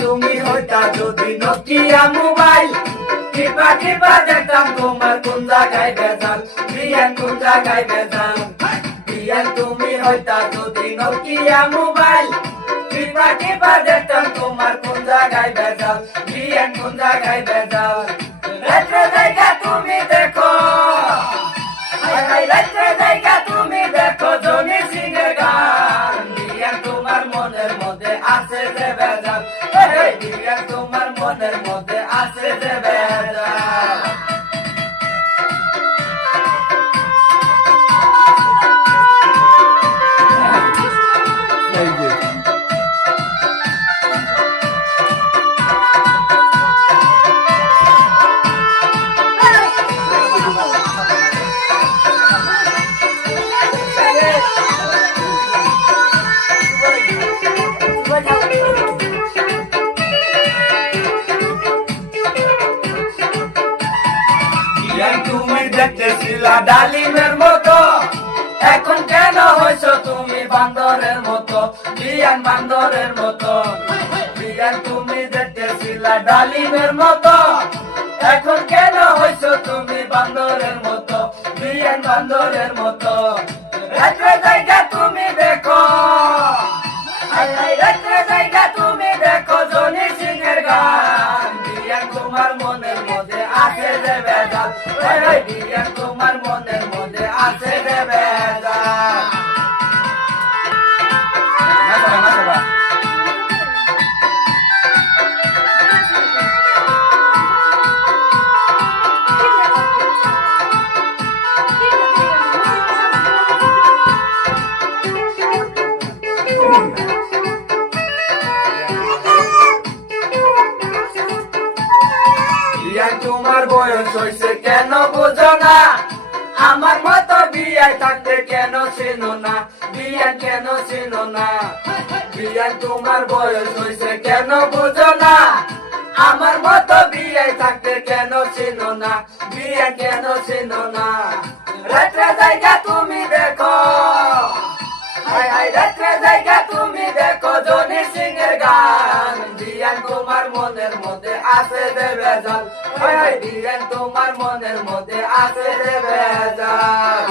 তুমি হইতা যদি নোকিয়া মোবাইল টিপা টিপা দেখতাম তোমার কোন জায়গায় ভেজাল বিয়ান কোন জায়গায় ভেজাল বিয়ান তুমি হইতা যদি নোকিয়া মোবাইল টিপা টিপা দেখতাম তোমার কোন জায়গায় ভেজাল বিয়ান কোন জায়গায় ভেজাল রাত্রে জায়গা তুমি দেখো রাত্রে জায়গা তুমি দেখো জনি সিং এর গান বিয়ান তোমার মনের মধ্যে আছে যে ভেজাল বিয়ান তোমার মনের মধ্যে আছে যে ভেজাল তুমি দেখতেছিলা ডালিমের মতো এখন কেন হইছো তুমি বান্দরের মতো বিয়ান বান্দরের মতো বিয়ান তুমি দেখতেছিলা ডালিমের মতো এখন কেন হইছো তুমি বান্দরের মতো বিয়ান বান্দরের মতো রাত্রে জায়গা তুমি দেখো রাত্রে জায়গা তুমি দেখো জনি সিং এর গান বিয়ান তোমার মনের মধ্যে আছে যে ভেজাল বিয়ান তোমার মনের মধ্যে আছে যে ভেজাল তোমার বয়স হয়েছে কেন বোঝো না আমার মতো বিয়ায় থাকতে কেন চিনো না বিয়ান কেন চিনো না বিয়ান তোমার বয়স হয়েছে কেন বোঝো না আমার মতো বিয়ায় থাকতে কেন চিনো না বিয়ান কেন চিনো না রাত্রে জায়গা তুমি দেখো রাত্রে জায়গা তুমি দেখো জনি সিং এর গান বিয়ান তোমার মনের মধ্যে আছে যে ভেজাল বিয়ান তোমার মনের মধ্যে আছে যে ভেজাল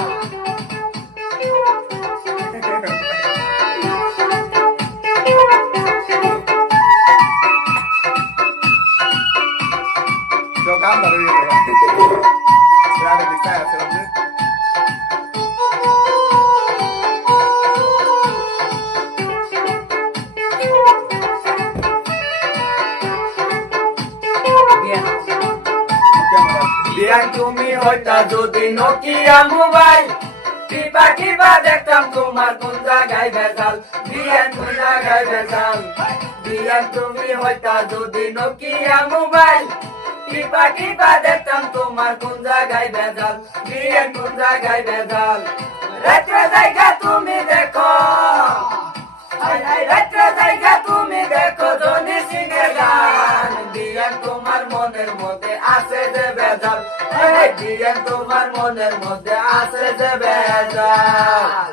বিয়ান তুমি হইতা যদি নোকিয়া মোবাইল টিপা টিপা দেখতাম তোমার কোন জায়গায় ভেজাল বিয়ান কোন জায়গায় ভেজাল বিয়ান তুমি হইতা যদি নোকিয়া মোবাইল টিপা টিপা দেখতাম তোমার কোন জায়গায় ভেজাল বিয়ান কোন জায়গায় ভেজাল রাত্রে জায়গা তুমি দেখো রাত্রে জায়গা তুমি দেখো জনি সিং এর গান বিয়ান তোমার মনের মধ্যে আছে যে ভেজাল বিয়ান তোমার মনের মধ্যে আছে যে ভেজাল